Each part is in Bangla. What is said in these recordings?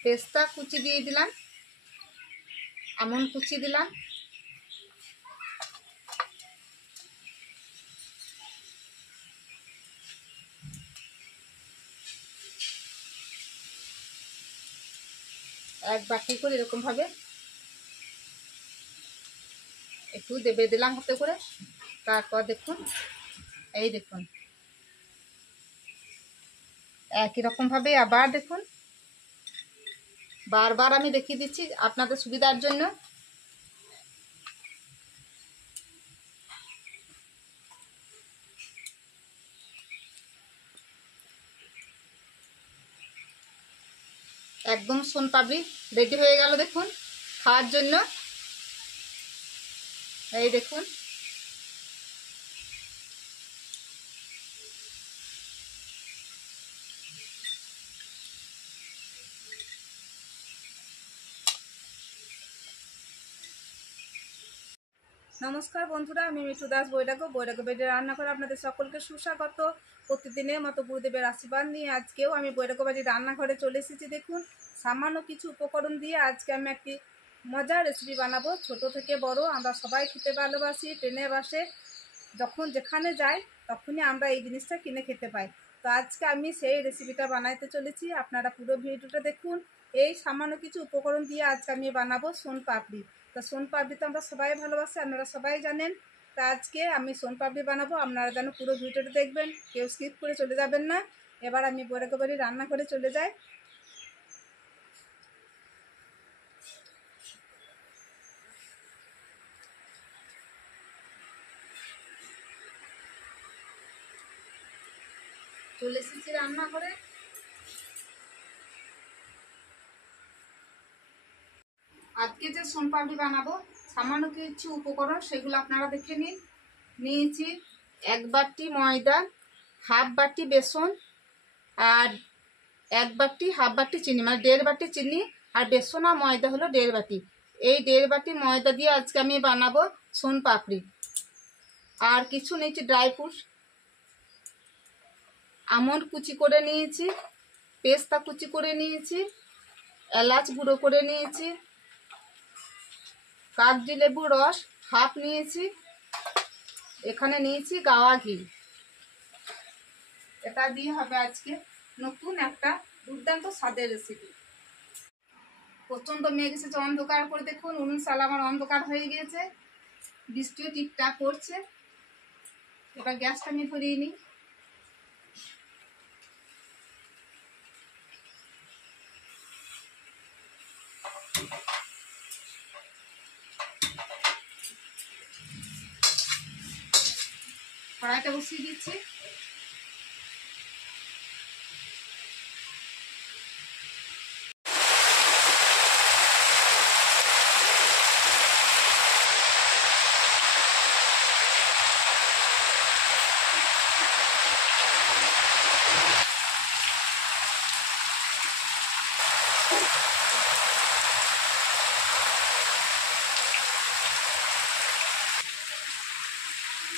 পেস্তা কুচি দিয়ে দিলাম, আমন্ড কুচি দিলাম, এক বাটি করে এরকমভাবে একটু দেবে দিলাম হাতে করে। তারপর দেখুন, এই দেখুন একই রকমভাবে আবার দেখুন, বারবার আমি দেখিয়ে দিচ্ছি আপনাদের সুবিধার জন্য। একদম সোনপাপড়ি রেডি হয়ে গেল দেখুন খাওয়ার জন্য। এই দেখুন নমস্কার বন্ধুরা, আমি মিঠু দাস বৈরাগ্য বেডে রান্না করে আপনাদের সকলকে সুস্বাগত। প্রতিদিনের মতো গুরুদেবের আশীর্বাদ নিয়ে আজকেও আমি বৈরাগ্য বাড়ির রান্নাঘরে চলে এসেছি। দেখুন সামান্য কিছু উপকরণ দিয়ে আজকে আমি একটি মজার রেসিপি বানাবো। ছোট থেকে বড় আমরা সবাই খেতে ভালোবাসি। ট্রেনে বাসে যখন যেখানে যাই তখনই আমরা এই জিনিসটা কিনে খেতে পাই। তো আজকে আমি সেই রেসিপিটা বানাইতে চলেছি, আপনারা পুরো ভিডিওটা দেখুন। এই সামান্য কিছু উপকরণ দিয়ে আজকে আমি বানাবো সোনপাপড়ি। তা সোনপাপড়ি তো আমরা সবাই ভালোবাসি, আপনারা সবাই জানেন। তা আজকে আমি সোনপাপড়ি বানাবো, আপনারা যেন পুরো ভিডিওটা দেখবেন, কেউ স্কিপ করে চলে যাবেন না। এবার আমি বৈরাগ্য বাড়ির রান্না করে চলে যাই। চলে এসেছি রান্না করে। আজকে যে সোনপাপড়ি বানাবো সামান্য কিছু উপকরণ সেগুলো আপনারা দেখে নিন। নিয়েছি 1 বাটি ময়দা, হাফ বাটি বেসন, আর 1 বাটি হাফ বাটি চিনি, মানে 1.5 বাটি চিনি, আর বেসন আর ময়দা হলো 1.5 বাটি। এই 1.5 বাটি ময়দা দিয়ে আজকে আমি বানাবো সোনপাপড়ি। আর কিছু নিয়েছি ড্রাই ফ্রুট, আমন্ড কুচি করে নিয়েছি, পেস্তা কুচি করে নিয়েছি, এলাচ গুঁড়ো করে নিয়েছি, কাগজি লেবু রস হাফ নিয়েছি, এখানে নিয়েছি গাওয়া ঘি। এটা দিয়ে হবে আজকে নতুন একটা দুর্দান্ত স্বাদের রেসিপি। প্রচণ্ড মেঘ এসেছে, অন্ধকার করে দেখুন উনুন সাল আমার অন্ধকার হয়ে গিয়েছে, বৃষ্টিও টিপটাপ পড়ছে। এবার গ্যাসটা আমি ধরিয়ে নিই। কড়াইটা বসিয়ে দিচ্ছি।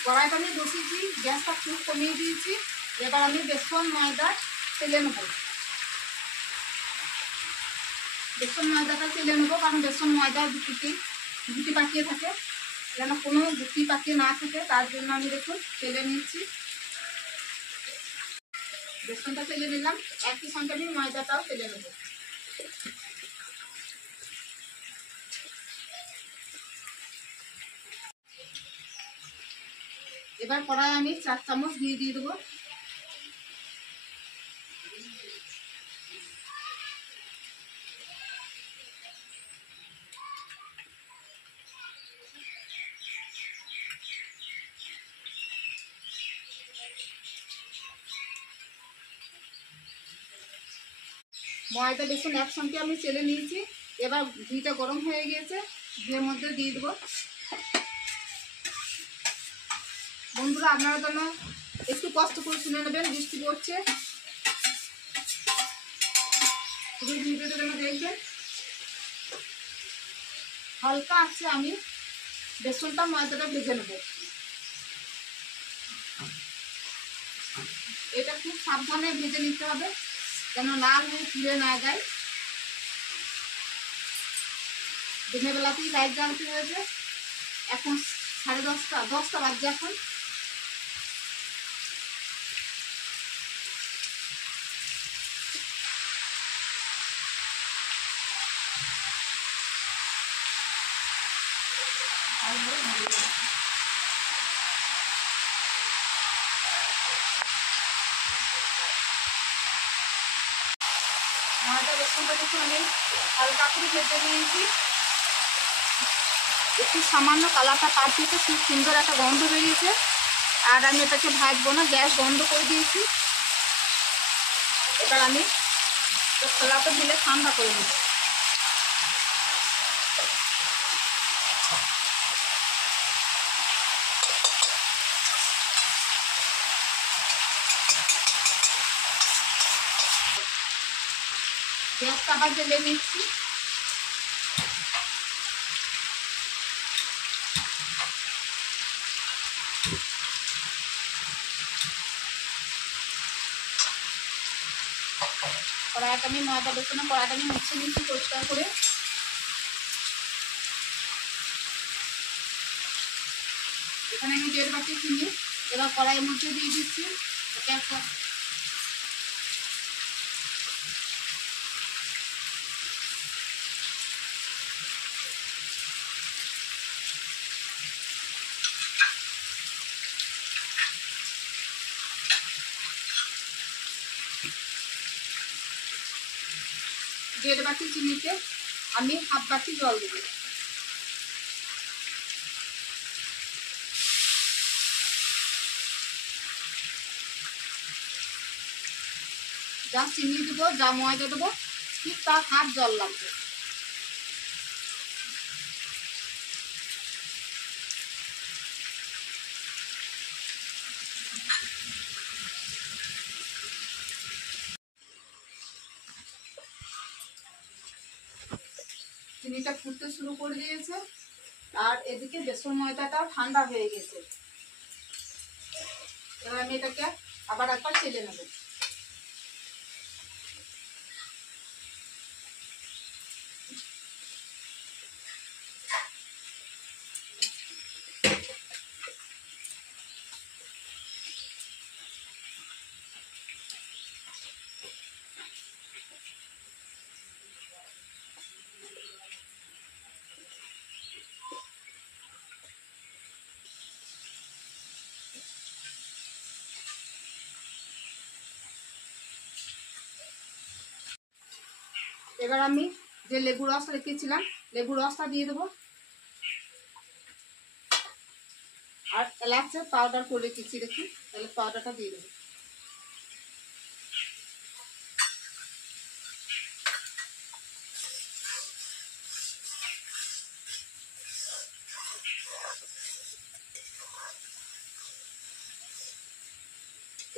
কড়াইটা আমি বসিয়েছি, গ্যাসটা খুব কমিয়ে দিয়েছি। এবার আমি বেসন ময়দা তেলে নেবো। বেসন ময়দাটা তেলে নেবো, কারণ বেসন ময়দা গুটি পাকিয়ে থাকে, যেন কোনো গুটি পাকিয়ে না থাকে, তার জন্য আমি দেখুন তেলে নিচ্ছি। বেসনটা তেলে নিলাম, একই সঙ্গে আমি ময়দাটাও তেলে নেব। এবার কড়াই আমি 4 চামচ ঘি দিয়ে দেবো। ময়দা বেসন একসঙ্গে আমি চেলে নিয়েছি। এবার ঘিটা গরম হয়ে গিয়েছে, ঘিয়ের মধ্যে দিয়ে দেবো। বন্ধুরা আপনারা যেন একটু কষ্ট করে শুনে নেবেন, বৃষ্টি পড়ছে, ভিডিওটা যেন দেখবেন। হালকা আছে আমি বেসনটা ময়দাটা ভেজে নেব। এটা খুব সাবধানে ভেজে নিতে হবে, যেন লাল হয়ে পুড়ে না যায়। দিনের বেলাতেই লাইট জ্বালতে হয়েছে। এখন 10:30 বাজছে এখন। ময়দা বেসনটা দেখুন আমি হালকা করে ভেজে নিয়েছি। একটু সামান্য কালারটা পাল্টেছে, খুব সুন্দর একটা গন্ধ বেরিয়েছে। আর আমি এটাকে ভাজবো না, গ্যাস বন্ধ করে দিয়েছি। এবার আমি খোলাতে ঢেলে ঠান্ডা করে নেব। গ্যাসটা আবার ঢেলে নিচ্ছি। কড়াইটা আমি ময়দা বেসনের কড়াইটা আমি মুছে নিচ্ছি পরিষ্কার করে। এখানে আমি 1.5 বাটি চিনি এবার কড়াইয়ের মধ্যে দিয়ে দিচ্ছি। দেড় বাটি চিনিতে আমি 1/2 বাটি জল দেব। যা চিনি দেবো, যা ময়দা দেবো, ঠিক তার 1/2 জল লাগবে। চিনিটা ফুটতে শুরু করে দিয়েছে আর এদিকে বেসন ময়দাটাও ঠান্ডা হয়ে গেছে। এবার আমি এটাকে আবার একবার চেলে নেব। এবার আমি যে লেবু রস রেখেছিলাম লেবু রসটা দিয়ে দেবো। আর এলাচের পাউডার করে রেখেছি, দেখুন তাহলে পাউডারটা দিয়ে দেবো।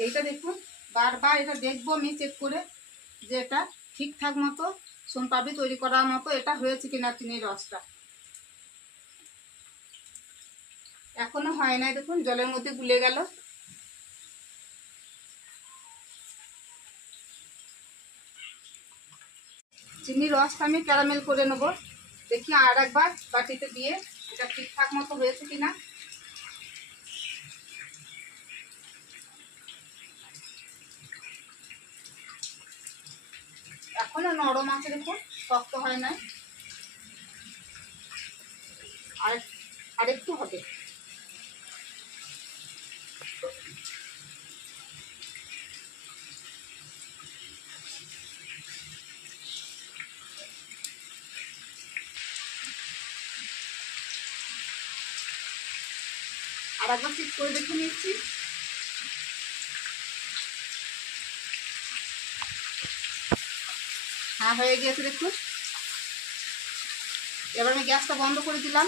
এইটা দেখুন, বারবার এটা দেখবো আমি চেক করে যে এটা ঠিকঠাক মতো সোনপাপড়ি তৈরি করার মতো এটা হয়েছে কিনা চিনির রসটা। এখনো হয় নাই, দেখুন জলের মধ্যে গুলে গেল। চিনির রসটা আমি ক্যারামেল করে নেবো। দেখি আর একবার বাটিতে দিয়ে এটা ঠিকঠাক মতো হয়েছে কিনা। এখনো নরম আছে, দেখুন শক্ত হয় না, আর একটু হবে। আর একবার চেক করে দেখে নিচ্ছি। হ্যাঁ হয়ে গিয়েছে দেখুন। এবার আমি গ্যাসটা বন্ধ করে দিলাম।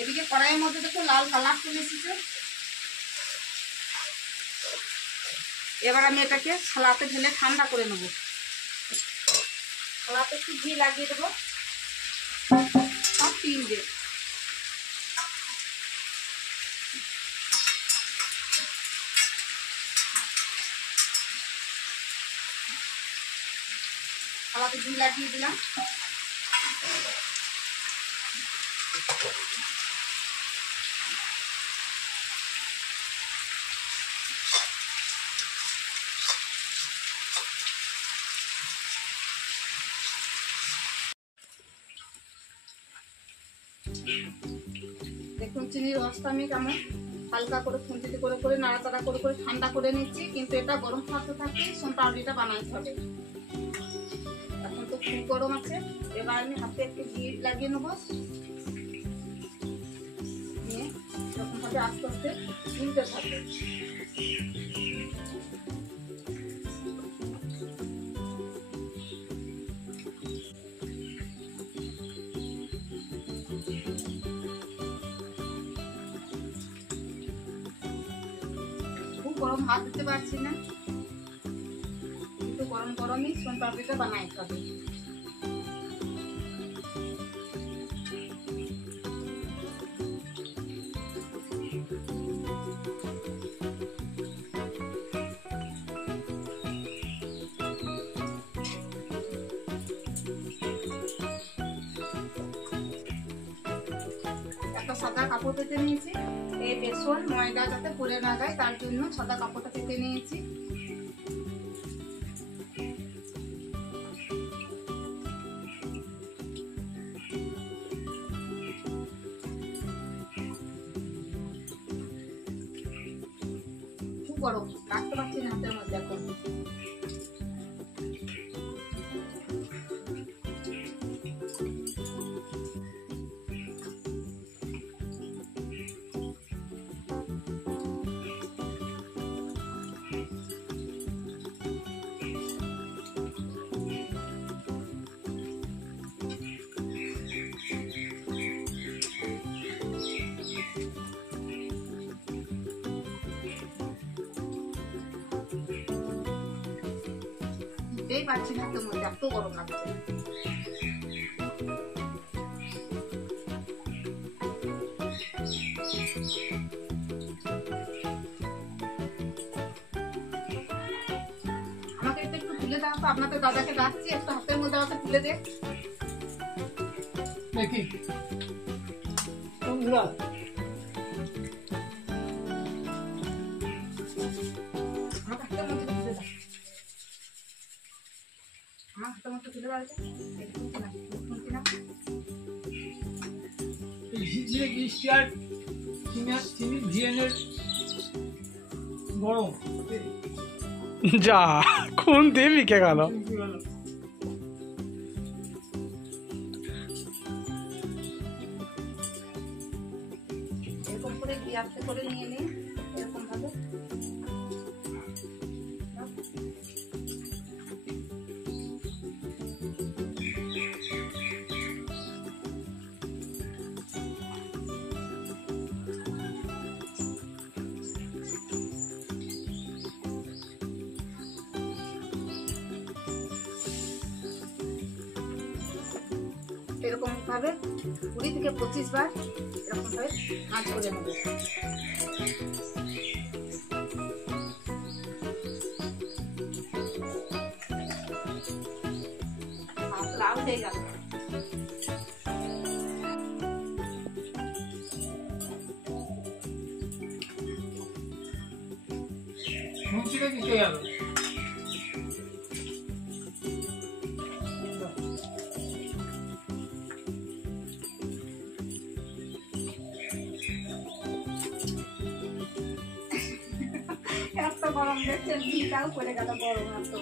এদিকে কড়াইয়ের মধ্যে দেখুন লাল কালার চলে এসেছে। এবার আমি এটাকে ছালাতে ঢেলে ঠান্ডা করে নেব। ছালাতে একটু ঘি লাগিয়ে দেবো, সব তিল দিয়ে। ছালাতে ঘি লাগিয়ে দিলাম। দেখুন চিনির রসটা আমি কেমন হালকা করে খুন্তিতে করে করে নাড়াচাড়া করে করে ঠান্ডা করে নিচ্ছি, কিন্তু এটা গরম থাকতে থাকতে সোন পাউরুটিটা বানাইতে হবে। এখন তো খুব গরম আছে, এবার আমি হাতে একটু ঘি লাগিয়ে নেবো, নিয়ে এরকম ভাবে আস্তে আস্তে নিতে থাকবে। গরম হাত দিতে পারছি না, কিন্তু গরম গরমই সোন পাপড়িটা বানাইতে হবে। একটা সাদা কাপড় পেতে নিয়েছি, এই বেসন ময়দা যাতে পড়ে না যায় তার জন্য সাদা কাপড়টা পেতে নিয়েছি। খুব গরম, রাখতে পারছি না হাতের মধ্যে এখন। পাচ্ছি না হাতের মধ্যে, এত গরম লাগছে। আমাকে একটু তুলে দাও তো, আপনাদের দাদাকে ডাকছি একটু হাতের মধ্যে আমাকে তুলে দে দেখি। বন্ধুরা আমাকে হাতের মধ্যে তুলে দাও, আমার হাতের মধ্যে তুলে দাও। গরম যা কোন দেবী কে গেল। এরকম করে গ্যাসে করে নিয়ে নিই, এরকম ভাবে এরকম ভাবে 20 থেকে 25 বার এরকম ভাবে ভাঁজ করে নেব। লাল হয়ে গেল। মুখটা দিতে গেল। এত গরম দেখছে, ভিটাও করে গেল গরম এত।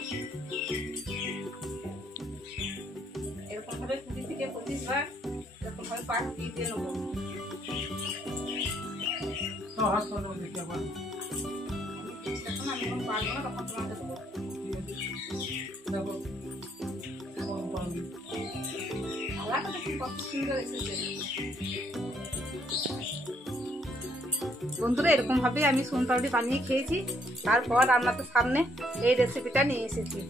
এরকম ভাবে 20 থেকে 25 বার এরকম ভাবে পাক দিয়ে নেব। এখন আমি এখন পারবো না, তখন তোমাকে দেবো। কালারটা দেখুন কত সুন্দর এসেছে। বন্ধুরা এরকম ভাবে আমি সোন পাপড়ি বানিয়ে খেয়েছি, তারপর আপনাদের সামনে এই রেসিপিটা নিয়ে এসেছি।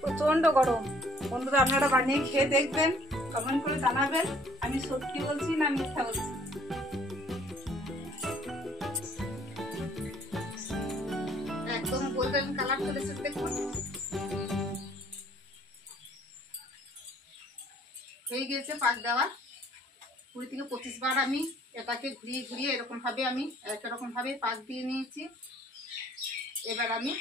প্রচন্ড গরম, বন্ধুরা আপনারা বানিয়ে খেয়ে দেখবেন, কমেন্ট করে জানাবেন আমি সত্যি বলছি না মিথ্যা বলছি। একদম গোল্ডেন কালার করেছে দেখুন, হয়ে গেছে পাক দেওয়া। 20 থেকে 25 বার আমি এটাকে ঘুরিয়ে ঘুরিয়ে এরকম ভাবে আমি একরকম ভাবে পাক দিয়ে নিয়েছি। এবার আমি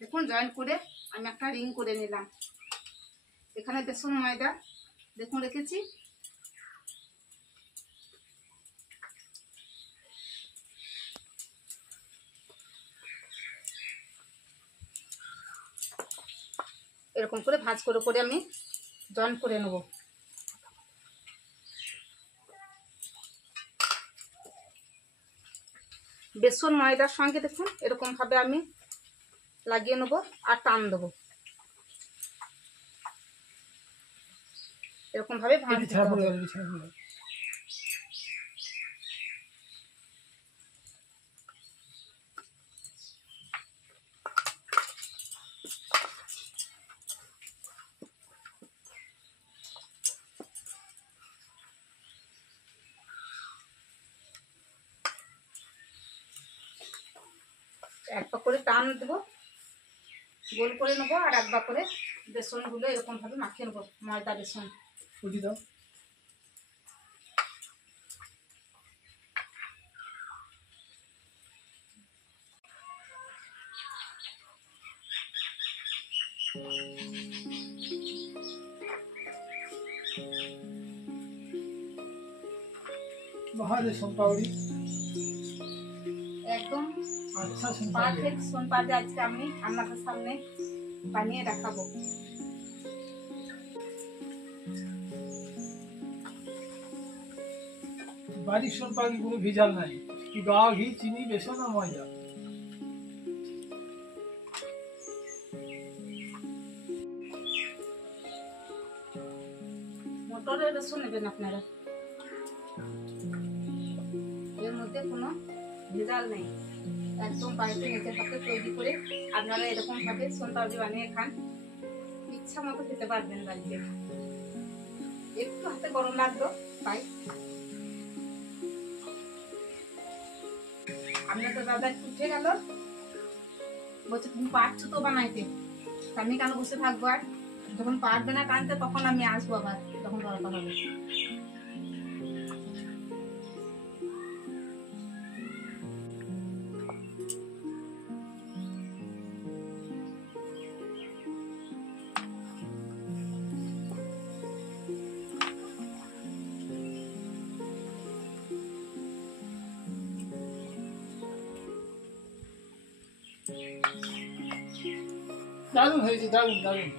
দেখুন জয়েন করে আমি একটা রিং করে নিলাম। এখানে বেসন ময়দা দেখুন রেখেছি। এরকম করে ভাঁজ করে করে আমি জয়েন করে নেব। বেসন ময়দার সঙ্গে দেখুন এরকম ভাবে আমি লাগিয়ে নেব আর টান দেবো। এরকম ভাবে ভাঁজ দিতে হবে। একবার করে টান দেবো, গোল করে নেবো, আর একবার করে বেসনগুলো এরকম ভাবে মাখিয়ে নেবো, ময়দা বেসন। ফুটি দাও। বাহারে সোনপাপড়ি একদম আচ্ছা সোনপাপড়ি পারফেক্ট সোনপাপড়ি আজকে আমি আপনাদের সামনে বানিয়ে দেখাবো। বাড়ির সোনপাপড়ি কোনো ভেজাল নাই, কি গাওয়া ঘি, চিনি, বেসন আর ময়দা। মোটরের বেসন নেবেন আপনারা, এর মধ্যে কোনো ভেজাল নেই। একদম বাড়িতে নিজের হাতে তৈরি করে আপনারা এরকম ভাবে সোনপাপড়ি বানিয়ে খান, ইচ্ছা মতো খেতে পারবেন বাড়িতে। একটু হাতে গরম লাগলো তাই। আপনাদের দাদা একটু উঠে গেল, বলছে তুমি পারছো তো বানাইতে, আমি কেন বসে থাকবো, আর যখন পারবে না টানতে তখন আমি আসবো আবার, তখন দরকার হবে। দারুণ হয়েছে, দারুণ দারুণ।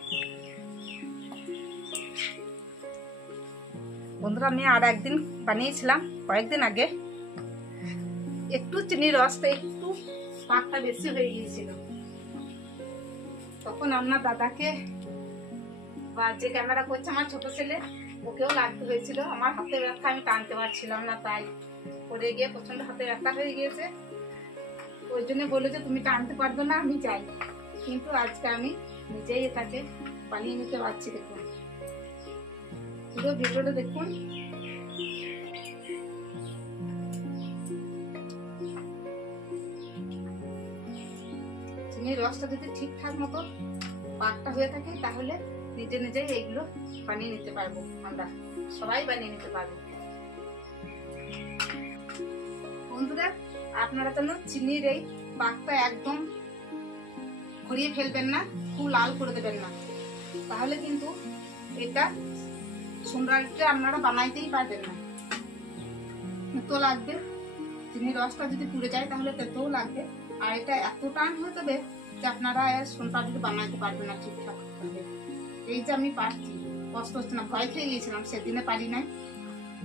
বন্ধুরা আমি আর একদিন বানিয়েছিলাম কয়েকদিন আগে, একটু চিনির রসটা একটু পাকটা বেশি হয়ে গিয়েছিল। তখন আপনার দাদাকে বা যে ক্যামেরা করছে আমার ছোট ছেলে, ওকেও লাগতে হয়েছিল। আমার হাতে ব্যথা, আমি টানতে পারছিলাম না, তাই পড়ে গিয়ে প্রচন্ড হাতে ব্যথা হয়ে গিয়েছে। ওই জন্য বলে যে তুমি টানতে পারবে না, আমি যাই। কিন্তু আজকে আমি নিজেই এটাকে বানিয়ে নিতে পারছি। দেখুন পুরো ভিডিওটা দেখুন। চিনির রসটা যদি ঠিকঠাক মতো পাকটা হয়ে থাকে তাহলে নিজে নিজেই এইগুলো বানিয়ে নিতে পারবো, আমরা সবাই বানিয়ে নিতে পারবো। বন্ধুরা আপনারা যেন চিনির এই পাকটা একদম ঘুরিয়ে ফেলবেন না, খুব লাল করে দেবেন না, তাহলে কিন্তু এটা সোনপাপড়িটা আপনারা বানাইতেই পারবেন না। তেতো লাগবে, চিনির রসটা যদি পুড়ে যায় তাহলে তেতোও লাগবে, আর এটা এত টান হয়ে যাবে যে আপনারা সোনপাপড়ি বানাইতে পারবেন না ঠিকঠাক ভাবে। এই যে আমি পারছি, কষ্ট হচ্ছে না, ভয় খেয়ে গিয়েছিলাম, সেদিনে পারি নাই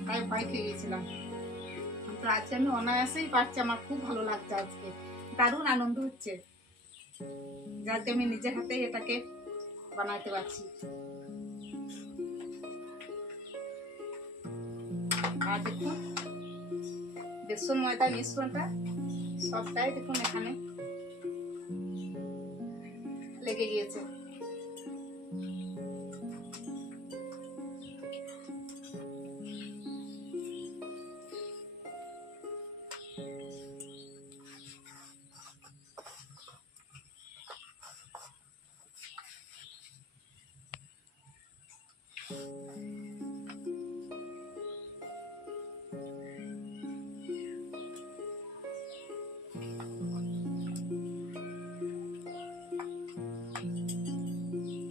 তাই ভয় খেয়ে গিয়েছিলাম, কিন্তু আজকে আমি অনায়াসেই পারছি। আমার খুব ভালো লাগছে, আজকে দারুণ আনন্দ হচ্ছে যাতে আমি নিজের হাতেই এটাকে বানাইতে পারছি। আর দেখুন বেসন ময়দা মিশ্রণটা সবটাই দেখুন এখানে লেগে গিয়েছে।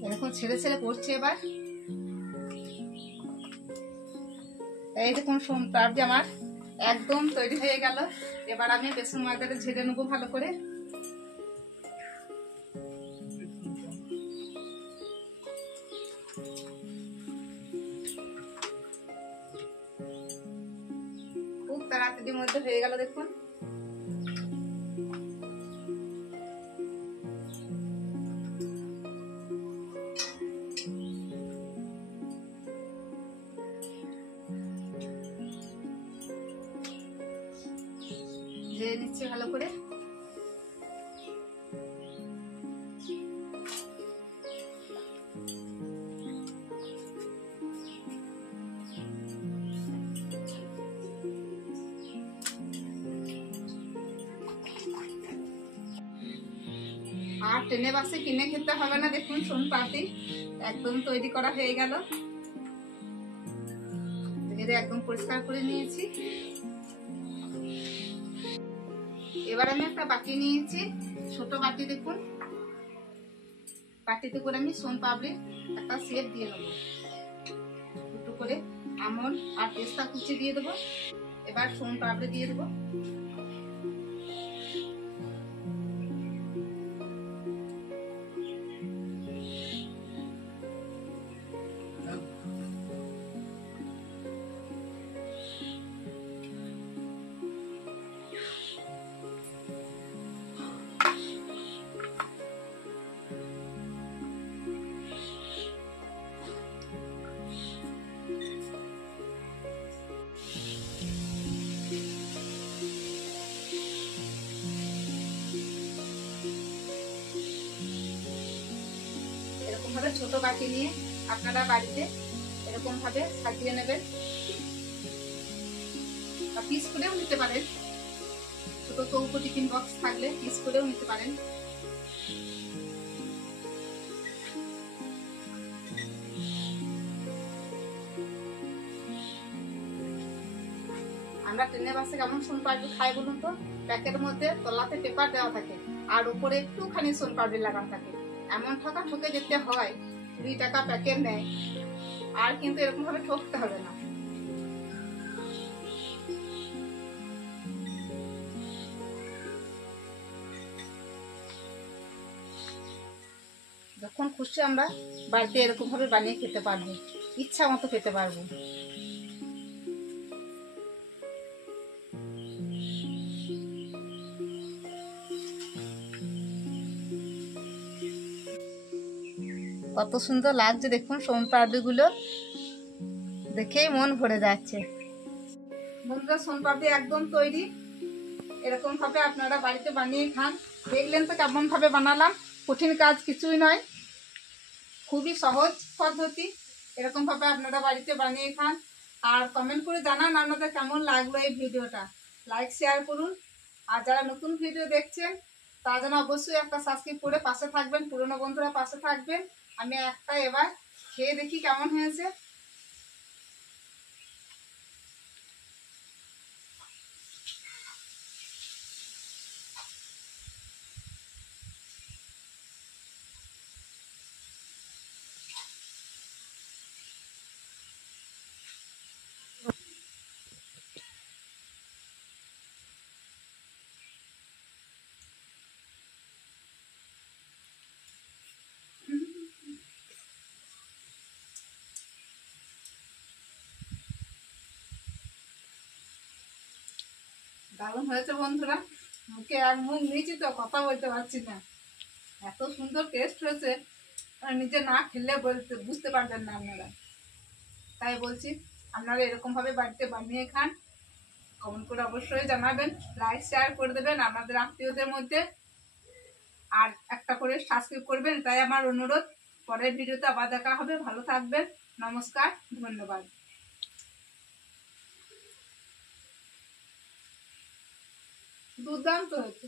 এরকম ছেড়ে ছেড়ে পড়ছে। এবার এই দেখুন সোন পাপড়ি আমার একদম তৈরি হয়ে গেল। এবার আমি বেসন ময়দাটা ঝেড়ে নেবো ভালো করে। খুব তাড়াতাড়ির মধ্যে হয়ে গেল দেখুন। ঝেড়ে নিচ্ছে ভালো করে। আর টেনে বাক্সে কিনে খেতে হবে না। দেখুন সোন পাপড়ি একদম তৈরি করা হয়ে গেল। এটা একদম পরিষ্কার করে নিয়েছি। এবার আমি একটা বাটি নিয়েছি, ছোট বাটি। দেখুন বাটিতে করে আমি সোন পাপড়ির একটা শেপ দিয়ে নেবো। দুটো করে আমন্ড আর পেস্তা কুচি দিয়ে দেবো। এবার সোন পাপড়ি দিয়ে দেবো। এরকম ভাবে ছোট বাটি নিয়ে আপনারা বাড়িতে এরকম ভাবে সাজিয়ে নেবেন, বা পিস করেও নিতে পারেন। ছোট চৌকো টিফিন বক্স থাকলে পিস করেও নিতে পারেন। আমরা ট্রেনে বাসে কেমন সোন পাপড়ি খাই বলুন তো? প্যাকের মধ্যে তলাতে পেপার দেওয়া থাকে আর উপরে একটুখানি সোন পাপড়ি লাগানো থাকে। এমন ঠকা ঠকে যেতে হয়, 2 টাকা প্যাকেট নেয়। আর কিন্তু এরকম ভাবে ঠকতে হবে না। যখন খুশি আমরা বাড়িতে এরকম ভাবে বানিয়ে খেতে পারবো, ইচ্ছা মতো খেতে পারবো। কত সুন্দর লাগছে দেখুন সোন পাপড়ি গুলো, দেখেই মন ভরে যাচ্ছে। বন্ধুরা সোন পাপড়ি একদম তৈরি। এরকম ভাবে আপনারা বাড়িতে বানিয়ে খান। দেখলেন তো কেমন ভাবে বানালাম, কঠিন কাজ কিছুই নয়, খুবই সহজ পদ্ধতি। এরকম ভাবে আপনারা বাড়িতে বানিয়ে খান। আর কমেন্ট করে জানান আপনাদের কেমন লাগলো এই ভিডিওটা। লাইক শেয়ার করুন। আর যারা নতুন ভিডিও দেখছেন তারা যেন অবশ্যই একটা সাবস্ক্রাইব করে পাশে থাকবেন, পুরনো বন্ধুরা পাশে থাকবেন। আমি একটা এবার খেয়ে দেখি কেমন হয়েছে। দারুণ হয়েছে বন্ধুরা। মুখে এক মুখ নিয়েছি তো কথা বলতে পারছি না, এত সুন্দর টেস্ট হয়েছে। নিজে না খেলে বুঝতে পারবেন না আপনারা। তাই বলছি আপনারা এরকম ভাবে বাড়িতে বানিয়ে খান। কমেন্ট করে অবশ্যই জানাবেন, লাইক শেয়ার করে দেবেন আপনাদের আত্মীয়দের মধ্যে। আর একটা করে সাবস্ক্রাইব করবেন, তাই আমার অনুরোধ। পরের ভিডিওতে আবার দেখা হবে। ভালো থাকবেন। নমস্কার, ধন্যবাদ। দুর্দান্ত হয়েছে।